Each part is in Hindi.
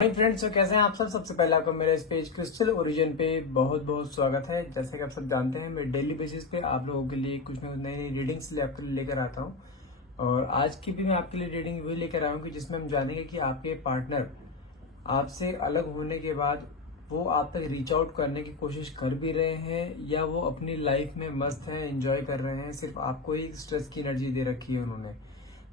हाय फ्रेंड्स, तो कैसे हैं आप सब। सबसे पहले आपका मेरा इस पेज क्रिस्टल ओरिजिन पे बहुत बहुत स्वागत है। जैसे कि आप सब जानते हैं, मैं डेली बेसिस पे आप लोगों के लिए कुछ नई नई रीडिंग्स आपके लिए लेकर आता हूं। और आज की भी मैं आपके लिए रीडिंग वही लेकर आया हूं कि जिसमें हम जानेंगे कि आपके पार्टनर आपसे अलग होने के बाद वो आप तक रीच आउट करने की कोशिश कर भी रहे हैं या वो अपनी लाइफ में मस्त है, एंजॉय कर रहे हैं, सिर्फ आपको ही स्ट्रेस की एनर्जी दे रखी है उन्होंने।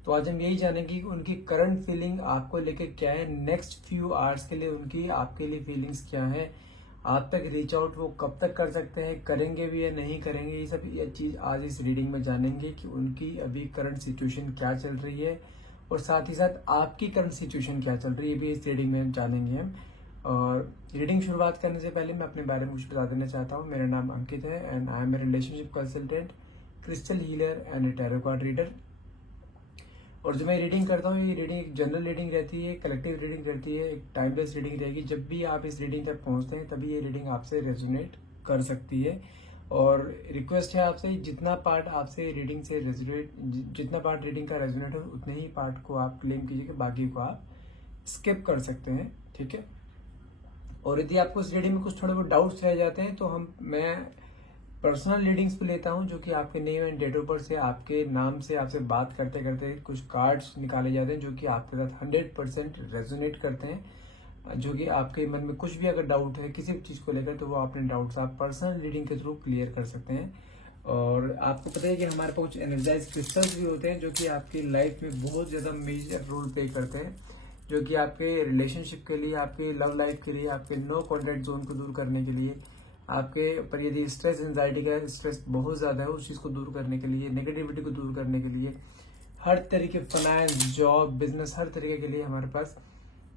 तो आज हम यही जानेंगे कि उनकी करंट फीलिंग आपको लेकर क्या है, नेक्स्ट फ्यू आवर्स के लिए उनकी आपके लिए फीलिंग्स क्या है, आप तक रीच आउट वो कब तक कर सकते हैं, करेंगे भी या नहीं करेंगे। ये सब ये चीज आज इस रीडिंग में जानेंगे कि उनकी अभी करंट सिचुएशन क्या चल रही है और साथ ही साथ आपकी करंट सिचुएशन क्या चल रही है, भी इस रीडिंग में जानेंगे हम। और रीडिंग शुरुआत करने से पहले मैं अपने बारे में कुछ बता देना चाहता हूँ। मेरा नाम अंकित है and I am a relationship consultant, crystal healer and tarot card reader. और जो मैं रीडिंग करता हूँ, ये रीडिंग एक जनरल रीडिंग रहती है, कलेक्टिव रीडिंग रहती है, एक टाइमलेस रीडिंग रहेगी। जब भी आप इस रीडिंग तक पहुंचते हैं तभी ये रीडिंग आपसे रेजोनेट कर सकती है। और रिक्वेस्ट है आपसे, जितना पार्ट आपसे रीडिंग से रेजोनेट, जितना पार्ट रीडिंग का रेजोनेट हो उतने ही पार्ट को आप क्लेम कीजिए, बाकी को आप स्किप कर सकते हैं, ठीक है। और यदि आपको इस रीडिंग में कुछ थोड़े बहुत डाउट्स रह जाते हैं तो मैं पर्सनल रीडिंग्स पे लेता हूं, जो कि आपके name and date of birth से, आपके नाम से आपसे बात करते करते कुछ कार्ड्स निकाले जाते हैं जो कि आपके साथ 100% रेजोनेट करते हैं। जो कि आपके मन में कुछ भी अगर डाउट है किसी भी चीज को लेकर, तो वो अपने डाउट्स आप पर्सनल रीडिंग के थ्रू क्लियर कर सकते हैं। और आपको पता है कि हमारे पास कुछ एनर्जाइज क्रिस्टल्स भी होते हैं जो कि आपकी लाइफ में बहुत ज्यादा मेजर रोल प्ले करते हैं, जो कि आपके रिलेशनशिप के लिए, आपके लव लाइफ के लिए, आपके नो कॉन्टैक्ट जोन को दूर करने के लिए, आपके ऊपर यदि स्ट्रेस एंजाइटी का स्ट्रेस बहुत ज्यादा है उस चीज को दूर करने के लिए, नेगेटिविटी को दूर करने के लिए, हर तरीके फाइनेंस, जॉब, बिजनेस, हर तरीके के लिए हमारे पास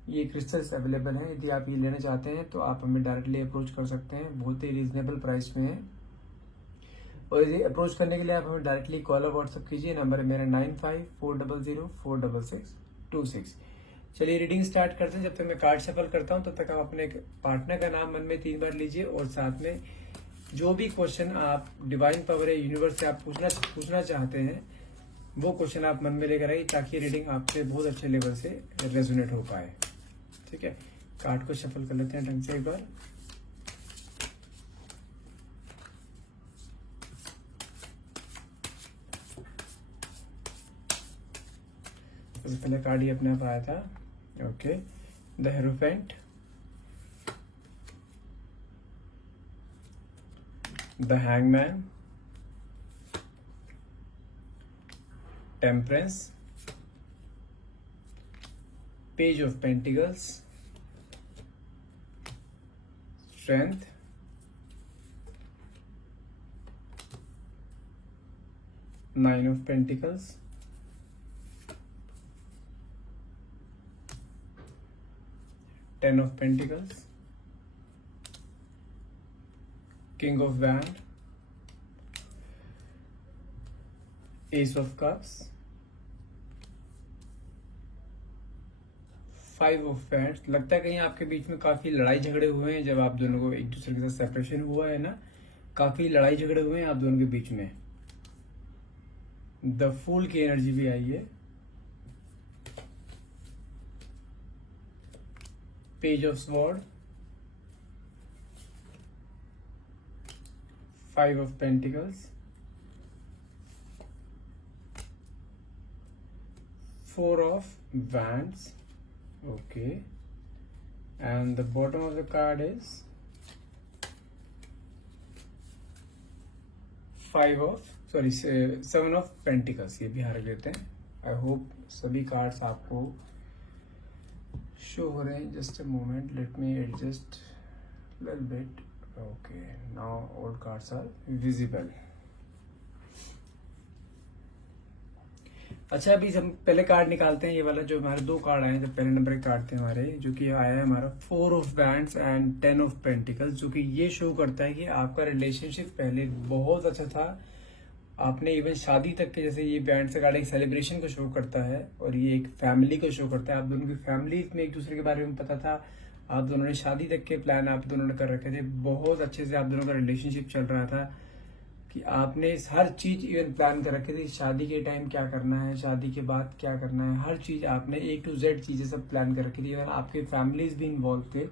ये क्रिस्टल्स अवेलेबल हैं। यदि आप ये लेना चाहते हैं तो आप हमें डायरेक्टली अप्रोच कर सकते हैं, बहुत ही रीजनेबल प्राइस में है। और यदि अप्रोच करने के लिए आप हमें डायरेक्टली कॉल और व्हाट्सअप कीजिए। नंबर है मेरा 9540046626। चलिए रीडिंग स्टार्ट करते हैं। जब तक मैं कार्ड शफल करता हूं तब तक आप अपने पार्टनर का नाम मन में 3 बार लीजिए और साथ में जो भी क्वेश्चन आप डिवाइन पावर या यूनिवर्स से आप पूछना चाहते हैं वो क्वेश्चन आप मन में लेकर आइए, ताकि रीडिंग आपसे बहुत अच्छे लेवल से रेजोनेट हो पाए, ठीक है। कार्ड को शफल कर लेते हैं ढंग से एक बार। सबसे पहले कार्ड ही अपने आप आया था, okay. The hierophant, the hangman, temperance, page of pentacles, strength, nine of pentacles, ten of pentacles, king of wand, S of cups, 5 of wands. लगता है कहीं आपके बीच में काफी लड़ाई झगड़े हुए हैं, जब आप दोनों को एक दूसरे के साथ सेपरेशन हुआ है ना, काफी लड़ाई झगड़े हुए हैं आप दोनों के बीच में। द फूल की एनर्जी भी आई है, page of sword, 5 of pentacles, 4 of wands, okay, and the bottom of the card is 7 of Pentacles। ये भी हार देते हैं। आई होप सभी कार्ड्स आपको शो हो रहे हैं। Just a moment, let me adjust little bit. Okay, now all cards are visible. अच्छा, अभी हम पहले कार्ड निकालते हैं। ये वाला जो हमारे 2 कार्ड आए हैं, जो पहले नंबर के कार्ड थे हमारे, जो कि आया है हमारा 4 of wands and 10 of pentacles, जो कि ये शो करता है कि आपका रिलेशनशिप पहले बहुत अच्छा था। आपने इवन शादी तक के, जैसे ये बैंड से कार्ड एक सेलिब्रेशन को शो करता है और ये एक फैमिली को शो करता है। आप दोनों की फैमिली में एक दूसरे के बारे में पता था, आप दोनों ने शादी तक के प्लान आप दोनों ने कर रखे थे, बहुत अच्छे से आप दोनों का रिलेशनशिप चल रहा था। कि आपने हर चीज इवन प्लान कर रखी थी, शादी के टाइम क्या करना है, शादी के बाद क्या करना है, हर चीज आपने A to Z चीजें सब प्लान कर रखी थी, इवन आपके फैमिलीज भी इन्वॉल्व थे।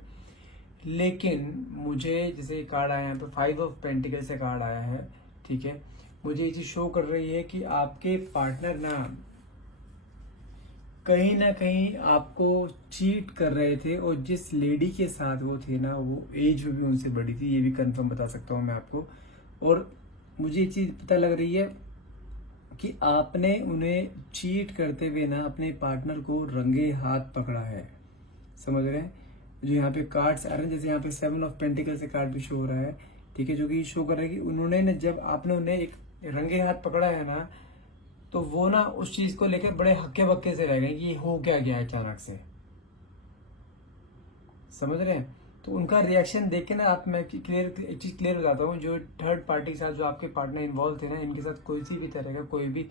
लेकिन मुझे जैसे कार्ड आया है, तो 5 ऑफ पेंटिकल से कार्ड आया है, ठीक है। मुझे ये चीज शो कर रही है कि आपके पार्टनर ना कहीं आपको चीट कर रहे थे, और जिस लेडी के साथ वो थे ना, वो एज में भी उनसे बड़ी थी, ये भी कंफर्म बता सकता हूँ मैं आपको। और मुझे ये चीज पता लग रही है कि आपने उन्हें चीट करते हुए ना अपने पार्टनर को रंगे हाथ पकड़ा है, समझ रहे हैं। जो यहाँ पे कार्ड्स आ रहे हैं, जैसे यहाँ पे 7 ऑफ पेंटिकल से कार्ड भी शो हो रहा है, ठीक है, जो कि शो कर रहा है कि उन्होंने ना, जब आपने उन्हें एक रंगे हाथ पकड़ा है ना, तो वो ना उस चीज को लेकर बड़े हक्के बक्के से रह गए कि ये हो क्या गया अचानक से, समझ रहे हैं। तो उनका रिएक्शन देख के ना आप, मैं एक चीज क्लियर हो जाता हूँ, जो थर्ड पार्टी के साथ जो आपके पार्टनर इन्वॉल्व थे ना, इनके साथ कोई सी भी तरह का कोई भी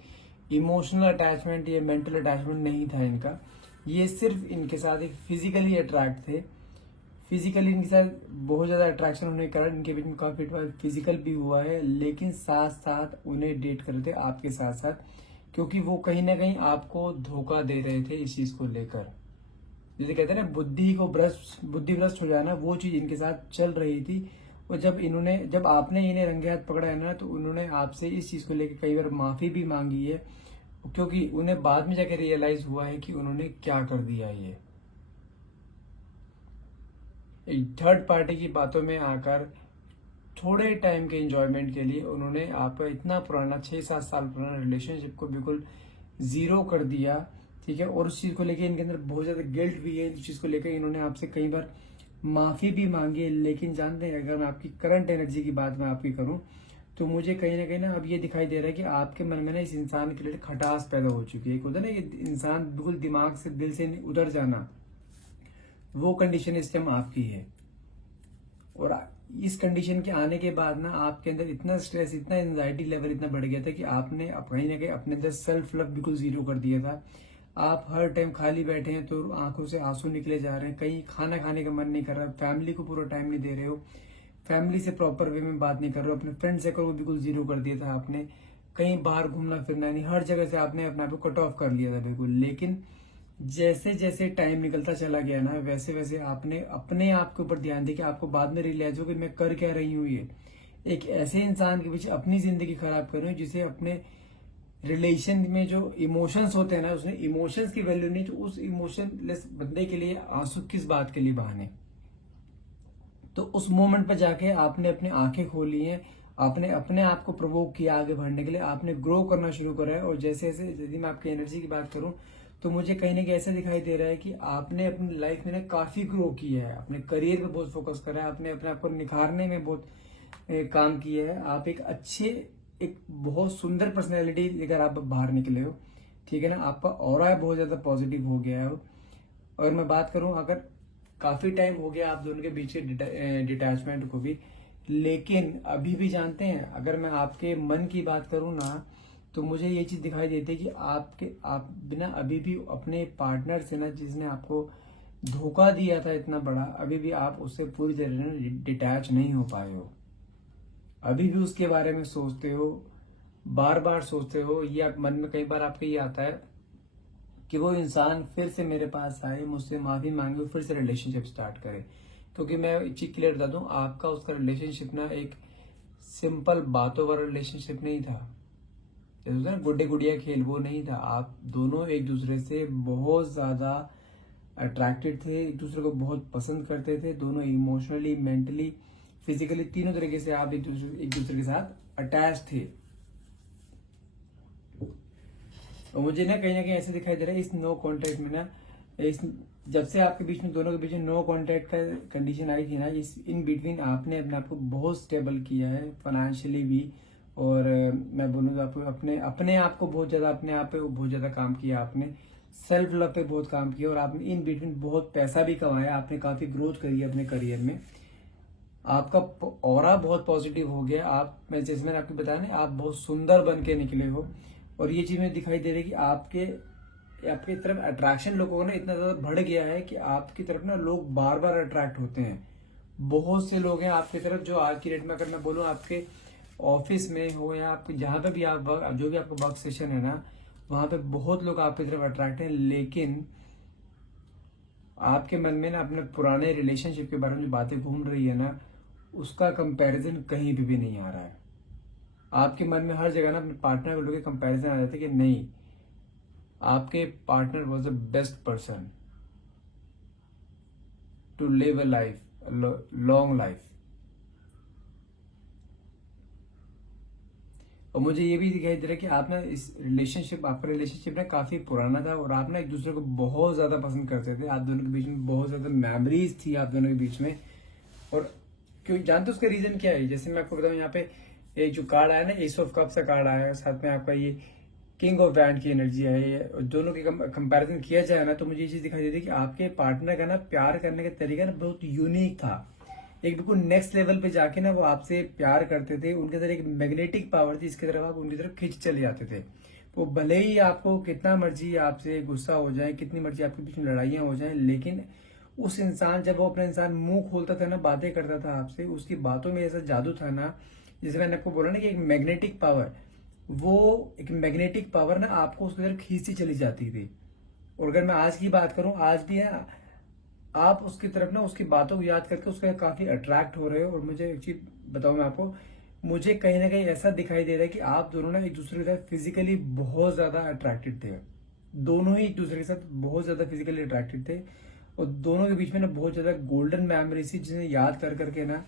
इमोशनल अटैचमेंट या मेंटल अटैचमेंट नहीं था इनका। ये सिर्फ इनके साथ एक फिजिकली अट्रैक्ट थे, फिजिकली इनके साथ बहुत ज्यादा अट्रैक्शन होने के कारण इनके बीच में काफी फिजिकल भी हुआ है, लेकिन साथ साथ उन्हें डेट कर रहे थे आपके साथ साथ, क्योंकि वो कहीं ना कहीं आपको धोखा दे रहे थे इस चीज को लेकर। जैसे कहते हैं ना, बुद्धि भ्रष्ट हो जाना, वो चीज इनके साथ चल रही थी। और जब आपने इन्हें रंगे हाथ पकड़ा है ना, तो उन्होंने आपसे इस चीज को लेकर कई बार माफी भी मांगी है, क्योंकि उन्हें बाद में जाकर रियलाइज हुआ है कि उन्होंने क्या कर दिया। ये थर्ड पार्टी की बातों में आकर थोड़े टाइम के एंजॉयमेंट के लिए उन्होंने आपका इतना पुराना 6-7 साल पुराना रिलेशनशिप को बिल्कुल जीरो कर दिया, ठीक है। और उस चीज को लेकर इनके अंदर बहुत ज्यादा गिल्ट भी है, इस चीज को लेकर इन्होंने आपसे कई बार माफी भी मांगी है। लेकिन जानते हैं, अगर मैं आपकी करंट एनर्जी की बात मैं आपकी करूं, तो मुझे कहीं ना कहीं ना अब ये दिखाई दे रहा है कि आपके मन में ना इस इंसान के लिए खटास पैदा हो चुकी है। एक होता है ना कि इंसान बिल्कुल दिमाग से, दिल से उतर जाना, वो कंडीशन इस टाइम आपकी है। और इस कंडीशन के आने के बाद ना आपके अंदर इतना स्ट्रेस, इतना एंजाइटी लेवल इतना बढ़ गया था कि आपने कहीं ना कहीं अपने अंदर सेल्फ लव बिल्कुल जीरो कर दिया था। आप हर टाइम खाली बैठे हैं तो आंखों से आंसू निकले जा रहे हैं, कहीं खाना खाने का मन नहीं कर रहा, फैमिली को पूरा टाइम नहीं दे रहे हो, फैमिली से प्रॉपर वे में बात नहीं कर रहे हो, अपने फ्रेंड सर्कल को बिल्कुल जीरो कर दिया था आपने, कहीं बाहर घूमना फिरना नहीं, हर जगह से आपने अपने आप को कट ऑफ कर लिया था बिल्कुल। लेकिन जैसे जैसे टाइम निकलता चला गया ना, वैसे वैसे आपने अपने आप के ऊपर ध्यान दिया कि आपको बाद में रियलाइज हो कि मैं कर क्या रही हूँ। ये एक ऐसे इंसान के पीछे अपनी जिंदगी खराब कर रही हूँ, जिसे अपने रिलेशन में जो इमोशंस होते हैं ना, उसने इमोशंस की वैल्यू नहीं, तो उस इमोशनलेस बंदे के लिए आंसू किस बात के लिए बहाने। तो उस मोमेंट पर जाके आपने अपनी आंखें खोली हैं, आपने अपने आप को प्रोवोक किया आगे बढ़ने के लिए, आपने ग्रो करना शुरू करा है। और जैसे जैसे यदि मैं आपकी एनर्जी की बात करूं, तो मुझे कहीं ना कहीं ऐसा दिखाई दे रहा है कि आपने अपनी लाइफ में ना काफी ग्रो किया है, अपने करियर पे बहुत फोकस करा है, आपने अपने आप को निखारने में बहुत काम किया है। आप एक बहुत सुंदर पर्सनैलिटी लेकर आप बाहर निकले हो, ठीक है ना। आपका ऑरा बहुत ज्यादा पॉजिटिव हो गया है। और मैं बात करूं, अगर काफी टाइम हो गया आप दोनों के बीच डिटैचमेंट को भी, लेकिन अभी भी जानते हैं, अगर मैं आपके मन की बात करूं ना, तो मुझे ये चीज दिखाई देती है कि आप बिना अभी भी अपने पार्टनर से ना, जिसने आपको धोखा दिया था इतना बड़ा, अभी भी आप उससे पूरी तरह डिटैच नहीं हो पाए हो। अभी भी उसके बारे में सोचते हो, बार बार सोचते हो। ये आप मन में कई बार आपके ये आता है कि वो इंसान फिर से मेरे पास आए, मुझसे माफी मांगे, फिर से रिलेशनशिप स्टार्ट करे। क्योंकि मैं एक चीज क्लियर बता दूं, आपका उसका रिलेशनशिप ना एक सिंपल बातों वाला रिलेशनशिप नहीं था, जैसे ना गुड्डे गुड़िया खेल, वो नहीं था। आप दोनों एक दूसरे से बहुत ज्यादा अट्रैक्टेड थे, एक दूसरे को बहुत पसंद करते थे, दोनों इमोशनली, मेंटली, फिजिकली, तीनों तरीके से आप एक दूसरे के साथ अटैच थे। और मुझे ना कहीं ऐसे दिखाई दे रहा है इस नो कॉन्टेक्ट में ना, इस जब से आपके बीच में, दोनों के बीच में नो कॉन्टेक्ट का कंडीशन आई थी ना, इस इन बिटवीन आपने अपने आप को बहुत स्टेबल किया है, फाइनेंशियली भी। और मैं बोलूँगा आपको अपने आप को बहुत ज्यादा, अपने आप पे बहुत ज्यादा काम किया आपने, सेल्फ लव पे बहुत काम किया, और आपने इन बिटवीन बहुत पैसा भी कमाया, आपने काफी ग्रोथ करी है अपने करियर में। आपका ऑरा बहुत पॉजिटिव हो गया। जैसे मैंने आपको बताया ना, आप बहुत सुंदर बन के निकले हो। और ये चीज में दिखाई दे रही है कि आपके तरफ अट्रैक्शन लोगों को ना इतना ज्यादा बढ़ गया है कि आपकी तरफ ना लोग बार बार अट्रैक्ट होते हैं। बहुत से लोग हैं आपकी तरफ जो आज की डेट में, अगर मैं बोलूँ, आपके ऑफिस में हो या आप जहाँ पे भी आप जो भी आपका वर्क सेशन है ना, वहां पे बहुत लोग आपकी तरफ अट्रैक्ट हैं, लेकिन आपके मन में ना अपने पुराने रिलेशनशिप के बारे में जो बातें घूम रही है ना, उसका कंपैरिजन कहीं भी नहीं आ रहा है। आपके मन में हर जगह ना अपने पार्टनर को लेकर कंपैरिजन आ जाता है कि नहीं, आपके partner was the best person to live a life, long life. और मुझे ये भी दिखाई दे रहा है कि आप ना आपका रिलेशनशिप ना काफी पुराना था और आप ना एक दूसरे को बहुत ज्यादा पसंद करते थे। आप दोनों के बीच में बहुत ज्यादा मेमोरीज थी आप दोनों के बीच में। और क्यों जानते हो उसका रीजन क्या है? जैसे मैं आपको बताऊं, यहाँ पे एक जो कार्ड आया ना, एस ऑफ कप का कार्ड आया, साथ में आपका ये किंग ऑफ वैंड की एनर्जी है। दोनों की कंपैरिजन किया जाए ना, तो मुझे ये चीज दिखाई देती है कि आपके पार्टनर का ना प्यार करने का तरीका ना बहुत यूनिक था। एक बिल्कुल नेक्स्ट लेवल पे जाके ना वो आपसे प्यार करते थे। उनके अंदर एक मैग्नेटिक पावर थी, इसकी तरफ आप उनकी तरफ खिंच चले जाते थे। वो भले ही आपको कितना मर्जी आपसे गुस्सा हो जाए, कितनी मर्जी आपके बीच में लड़ाइयां हो जाए, लेकिन उस इंसान जब वो अपना इंसान मुंह खोलता था ना, बातें करता था आपसे, उसकी बातों में ऐसा जादू था ना, जैसे मैंने आपको बोला ना कि एक मैग्नेटिक पावर, वो एक मैग्नेटिक पावर ना आपको उसकी तरफ खींचती चली जाती थी। और अगर मैं आज की बात करूं, आज भी है आप उसकी तरफ ना, उसकी बातों को याद करके उसका काफी अट्रैक्ट हो रहे हो। और मुझे एक चीज बताऊं मैं आपको, मुझे कहीं ना कहीं ऐसा दिखाई दे रहा है कि आप दोनों ना एक दूसरे के साथ फिजिकली बहुत ज्यादा अट्रैक्टेड थे। दोनों ही एक दूसरे के साथ बहुत ज्यादा फिजिकली अट्रैक्टेड थे और दोनों के बीच में ना बहुत ज्यादा गोल्डन मेमोरीज थी, जिन्हें याद कर करके ना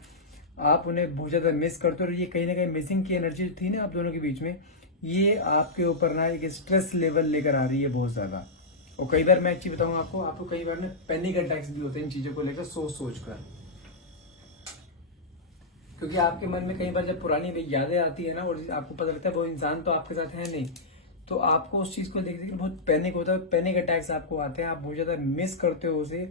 आप उन्हें बहुत ज्यादा मिस करते हो। और ये कहीं ना कहीं मिसिंग की एनर्जी थी ना आप दोनों के बीच में, ये आपके ऊपर ना एक स्ट्रेस लेवल लेकर आ रही है बहुत ज्यादा। और कई बार मैं एक चीज बताऊं आपको कई बार ना पैनिक अटैक्स भी होते हैं इन चीजों को लेकर सोच कर। क्योंकि आपके मन में कई बार जब पुरानी यादें आती है ना, और आपको पता लगता है वो इंसान तो आपके साथ है नहीं, तो आपको उस चीज को देखते बहुत पैनिक होता है, पैनिक अटैक्स आपको आते हैं, आप बहुत ज्यादा मिस करते हो उसे।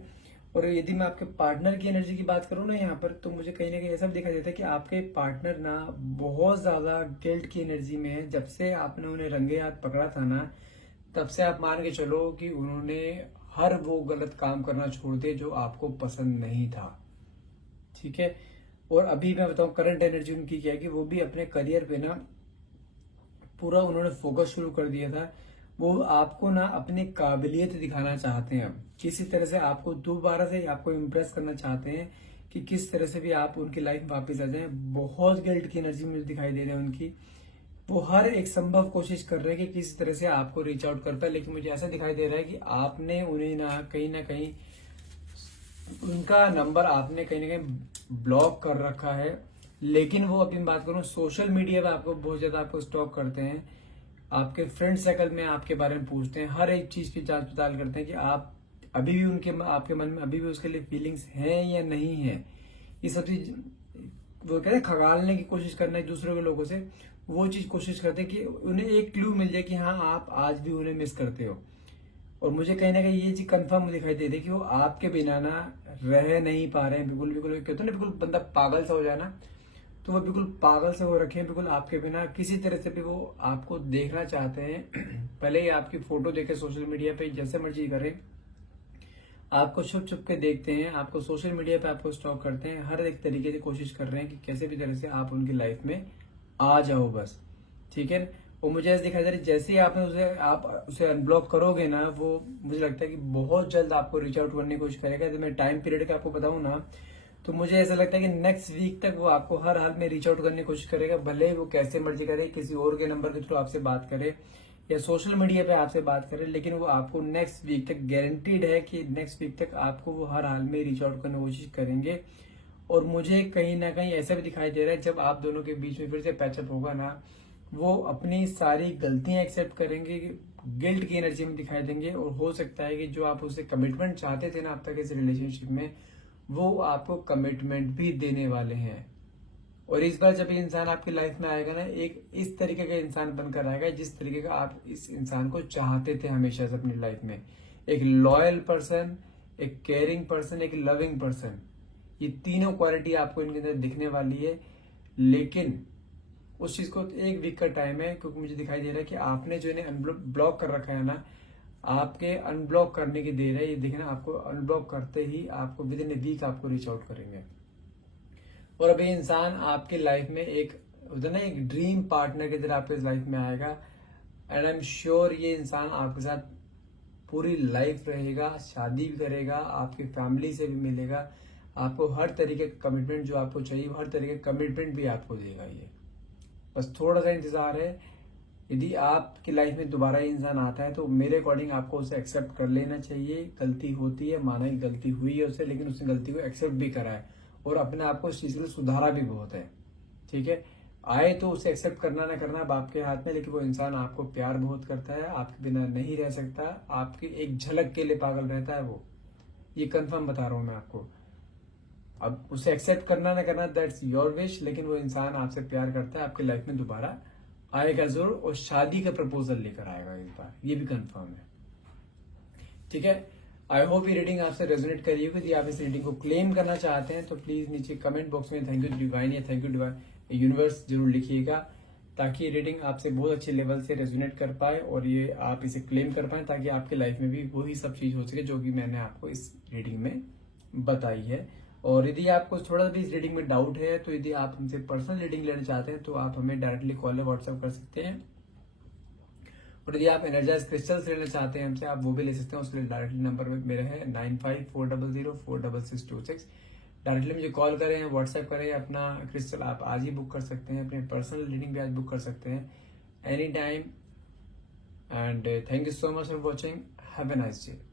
और यदि मैं आपके पार्टनर की एनर्जी की बात करूं ना यहाँ पर, तो मुझे कहीं ना कहीं ऐसा दिखाई देता है कि आपके पार्टनर ना बहुत ज्यादा गिल्ट की एनर्जी में है। जब से आपने उन्हें रंगे हाथ पकड़ा था ना, तब से आप मान के चलो कि उन्होंने हर वो गलत काम करना छोड़ दिया जो आपको पसंद नहीं था। ठीक है। और अभी मैं बताऊं करंट एनर्जी उनकी क्या है कि वो भी अपने करियर पे ना पूरा उन्होंने फोकस शुरू कर दिया था। वो आपको ना अपनी काबिलियत दिखाना चाहते हैं, किसी तरह से आपको दोबारा से आपको इम्प्रेस करना चाहते हैं कि किस तरह से भी आप उनकी लाइफ में वापस आ जाए। बहुत गिल्ट की एनर्जी मुझे दिखाई दे रही है उनकी। वो हर एक संभव कोशिश कर रहे हैं कि किसी तरह से आपको रीच आउट करता है, लेकिन मुझे ऐसा दिखाई दे रहा है कि आपने उन्हें ना कहीं उनका नंबर आपने कहीं ना कहीं ब्लॉक कर रखा है। लेकिन वो अभी बात करूं, सोशल मीडिया पे आपको बहुत ज्यादा आपको स्टॉक करते हैं, आपके फ्रेंड सर्कल में आपके बारे में पूछते हैं, हर एक चीज की जांच पड़ताल करते हैं कि आप अभी भी आपके मन में अभी भी उसके लिए फीलिंग्स हैं या नहीं है। ये सब चीज वो कहते हैं खगालने की कोशिश करना एक दूसरे के लोगों से, वो चीज कोशिश करते हैं कि उन्हें एक क्लू मिल जाए कि हाँ आप आज भी उन्हें मिस करते हो। और मुझे कहीं ना कहीं ये चीज कंफर्म दिखाई दे रही है कि वो आपके बिना ना रह नहीं पा रहे हैं। बिल्कुल बिल्कुल कहते हैं ना, बिल्कुल बंदा पागल सा हो जाए ना, तो वो बिल्कुल पागल से हो रखे हैं। बिल्कुल आपके बिना किसी तरह से भी वो आपको देखना चाहते हैं। भले ही आपकी फोटो देखे सोशल मीडिया पे जैसे मर्जी करें, आपको छुप छुप के देखते हैं, आपको सोशल मीडिया पे आपको स्टॉक करते हैं, हर एक तरीके से कोशिश कर रहे हैं कि कैसे भी तरह से आप उनकी लाइफ में आ जाओ बस। ठीक है। और मुझे ऐसा दिखाई दे रहा है जैसे ही आप उसे अनब्लॉक करोगे ना, वो मुझे लगता है कि बहुत जल्द आपको रीच आउट करने की कोशिश करेगा। तो मैं टाइम पीरियड का आपको बताऊं ना, तो मुझे ऐसा लगता है कि नेक्स्ट वीक तक वो आपको हर हाल में रीच आउट करने की कोशिश करेगा। भले ही वो कैसे मर्जी करे, किसी और के नंबर के थ्रू आपसे बात करे या सोशल मीडिया पे आपसे बात करे, लेकिन वो आपको नेक्स्ट वीक तक गारंटीड है कि नेक्स्ट वीक तक आपको वो हर हाल में रीच आउट करने की कोशिश करेंगे। और मुझे कहीं ना कहीं ऐसा भी दिखाई दे रहा है जब आप दोनों के बीच में फिर से पैचअप होगा ना, वो अपनी सारी गलतियां एक्सेप्ट करेंगे, गिल्ट की एनर्जी में दिखाई देंगे। और हो सकता है कि जो आप उससे कमिटमेंट चाहते थे ना अब तक इस रिलेशनशिप में, वो आपको कमिटमेंट भी देने वाले हैं। और इस बार जब ये इंसान आपकी लाइफ में आएगा ना, एक इस तरीके का इंसान बनकर आएगा जिस तरीके का आप इस इंसान को चाहते थे हमेशा से अपनी लाइफ में। एक लॉयल पर्सन, एक केयरिंग पर्सन, एक लविंग पर्सन, ये तीनों क्वालिटी आपको इनके अंदर दिखने वाली है। लेकिन उस चीज को एक वीक का टाइम है, क्योंकि मुझे दिखाई दे रहा है कि आपने जो इन्हें ब्लॉक कर रखा है ना, आपके अनब्लॉक करने की देर है। ये देखना, आपको अनब्लॉक करते ही आपको विद इन ए वीक आपको रीच आउट करेंगे। और अभी इंसान आपकी लाइफ में एक होता ना एक ड्रीम पार्टनर की तरह आपके लाइफ में आएगा। एंड आई एम श्योर ये इंसान आपके साथ पूरी लाइफ रहेगा, शादी भी करेगा, आपकी फैमिली से भी मिलेगा, आपको हर तरीके का कमिटमेंट जो आपको चाहिए हर तरीके का कमिटमेंट भी आपको देगा। ये बस थोड़ा सा इंतजार है। यदि आपकी लाइफ में दोबारा ये इंसान आता है तो मेरे अकॉर्डिंग आपको उसे एक्सेप्ट कर लेना चाहिए। गलती होती है, माना कि गलती हुई है उसे, लेकिन उसने गलती को एक्सेप्ट भी करा है और अपने आप को इस चीज के लिए सुधारा भी बहुत है। ठीक है, आए तो उसे एक्सेप्ट करना ना करना अब आपके हाथ में, लेकिन वो इंसान आपको प्यार बहुत करता है, आपके बिना नहीं रह सकता, आपकी एक झलक के लिए पागल रहता है वो, ये कंफर्म बता रहा हूं मैं आपको। अब उसे एक्सेप्ट करना ना करना दैट्स योर विश, लेकिन वो इंसान आपसे प्यार करता है, आपकी लाइफ में दोबारा आएगा जरूर और शादी का प्रपोजल लेकर आएगा इस बार, ये भी कंफर्म है। ठीक है, आई होप ये रीडिंग आपसे रेजोनेट करी होगी। यदि आप इस रीडिंग को क्लेम करना चाहते हैं तो प्लीज नीचे कमेंट बॉक्स में थैंक यू डिवाइन या थैंक यू यूनिवर्स जरूर लिखिएगा, ताकि ये रीडिंग आपसे बहुत अच्छे लेवल से रेजोनेट कर पाए और ये आप इसे क्लेम कर पाए, ताकि आपके लाइफ में भी वही सब चीज हो सके जो कि मैंने आपको इस रीडिंग में बताई है। और यदि आपको थोड़ा भी इस रीडिंग में डाउट है तो यदि आप हमसे पर्सनल रीडिंग लेना चाहते हैं तो आप हमें डायरेक्टली कॉल या व्हाट्सएप कर सकते हैं। और यदि आप एनर्जाइज क्रिस्टल्स लेना चाहते हैं हमसे, आप वो भी ले सकते हैं। उसके लिए डायरेक्टली नंबर मेरा है 95400466। डायरेक्टली मुझे कॉल करें, व्हाट्सएप करें, अपना क्रिस्टल आप आज ही बुक कर सकते हैं, अपने पर्सनल रीडिंग भी आज बुक कर सकते हैं any time. And thank you so much for watching, have a nice day.